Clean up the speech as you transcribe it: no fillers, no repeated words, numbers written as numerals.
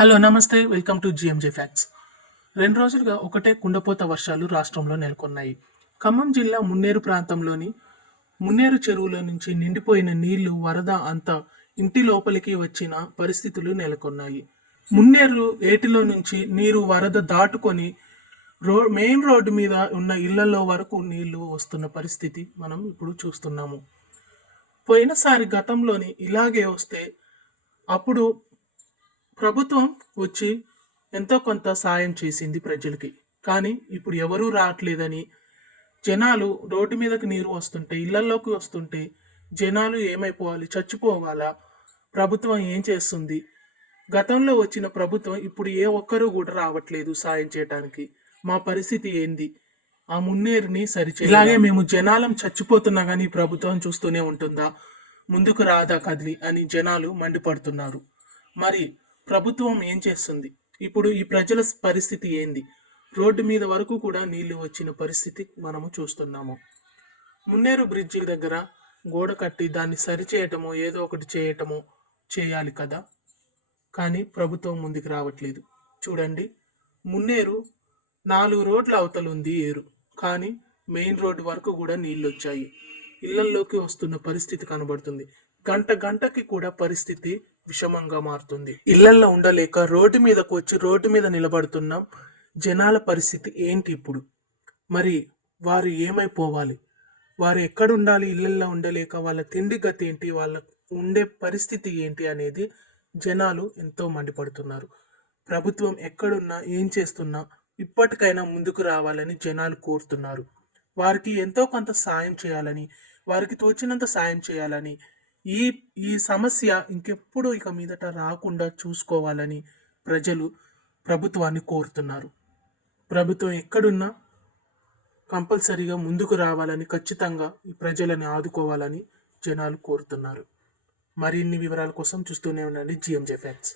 Hello నమస్తే welcome to జిఎంజే facts. 2 రోజులుగా ఒకటే కుండపోత వర్షాలు రాష్ట్రంలో నెలకొన్నాయి. ఖమ్మం జిల్లా మున్నేరు ప్రాంతంలోని మున్నేరు చెరువులో నుంచి నిండిపోయిన నీళ్లు వరద అంతా ఇంటి లోపలికి వచ్చిన పరిస్థితులు నెలకొన్నాయి. మున్నేరు ఏటిలో నుంచి నీరు వరద దాటుకొని మెయిన్ రోడ్డు మీద ఉన్న ఇళ్లలో వరకు నీళ్లు వస్తున్న పరిస్థితి మనం ఇప్పుడు చూస్తున్నాము. పోయినసారి గతంలోని ఇలాగే వస్తే అప్పుడు ప్రభుత్వం వచ్చి ఎంతో కొంత సాయం చేసింది ప్రజలకి. కానీ ఇప్పుడు ఎవరూ రావట్లేదని జనాలు రోడ్డు మీదకి నీరు వస్తుంటే, ఇళ్లలోకి వస్తుంటే జనాలు ఏమైపోవాలి, చచ్చిపోవాలా? ప్రభుత్వం ఏం చేస్తుంది? గతంలో వచ్చిన ప్రభుత్వం ఇప్పుడు ఏ ఒక్కరూ కూడా రావట్లేదు సాయం చేయడానికి. మా పరిస్థితి ఏంది? ఆ మున్నేరుని ఇలాగే మేము జనాలం చచ్చిపోతున్నా కానీ ప్రభుత్వం చూస్తూనే ఉంటుందా? ముందుకు రాదా కదిలి అని జనాలు మండిపడుతున్నారు. మరి ప్రభుత్వం ఏం చేస్తుంది? ఇప్పుడు ఈ ప్రజల పరిస్థితి ఏంది? రోడ్డు మీద వరకు కూడా నీళ్లు వచ్చిన పరిస్థితి మనము చూస్తున్నాము. మున్నేరు బ్రిడ్జి దగ్గర గోడ కట్టి దాన్ని సరిచేయటమో ఏదో ఒకటి చేయటమో చేయాలి కదా, కానీ ప్రభుత్వం ముందుకు రావట్లేదు. చూడండి, మున్నేరు 4 రోడ్ల అవతల ఉంది ఏరు, కానీ మెయిన్ రోడ్డు వరకు కూడా నీళ్ళు వచ్చాయి. ఇళ్లలోకి వస్తున్న పరిస్థితి కనబడుతుంది. గంటకి కూడా పరిస్థితి విషమంగా మారుతుంది. ఇళ్లల్లో ఉండలేక రోడ్డు మీదకు వచ్చి రోడ్డు మీద నిలబడుతున్నాం. జనాల పరిస్థితి ఏంటి ఇప్పుడు? మరి వారు ఏమైపోవాలి? వారు ఎక్కడుండాలి? ఇళ్లల్లో ఉండలేక వాళ్ళ తిండి గతి ఏంటి? వాళ్ళ ఉండే పరిస్థితి ఏంటి అనేది జనాలు ఎంతో మండిపడుతున్నారు. ప్రభుత్వం ఎక్కడున్నా ఏం చేస్తున్నా ఇప్పటికైనా ముందుకు రావాలని జనాలు కోరుతున్నారు. వారికి ఎంతో కొంత సాయం చేయాలని, వారికి తోచినంత సాయం చేయాలని, ఈ సమస్య ఇంకెప్పుడు ఇక మీదట రాకుండా చూసుకోవాలని ప్రజలు ప్రభుత్వాన్ని కోరుతున్నారు. ప్రభుత్వం ఎక్కడున్నా కంపల్సరీగా ముందుకు రావాలని, ఖచ్చితంగా ఈ ప్రజలని ఆదుకోవాలని జనాలు కోరుతున్నారు. మరిన్ని వివరాల కోసం చూస్తూనే ఉండండి జిఎంజే ఫ్యాక్ట్స్.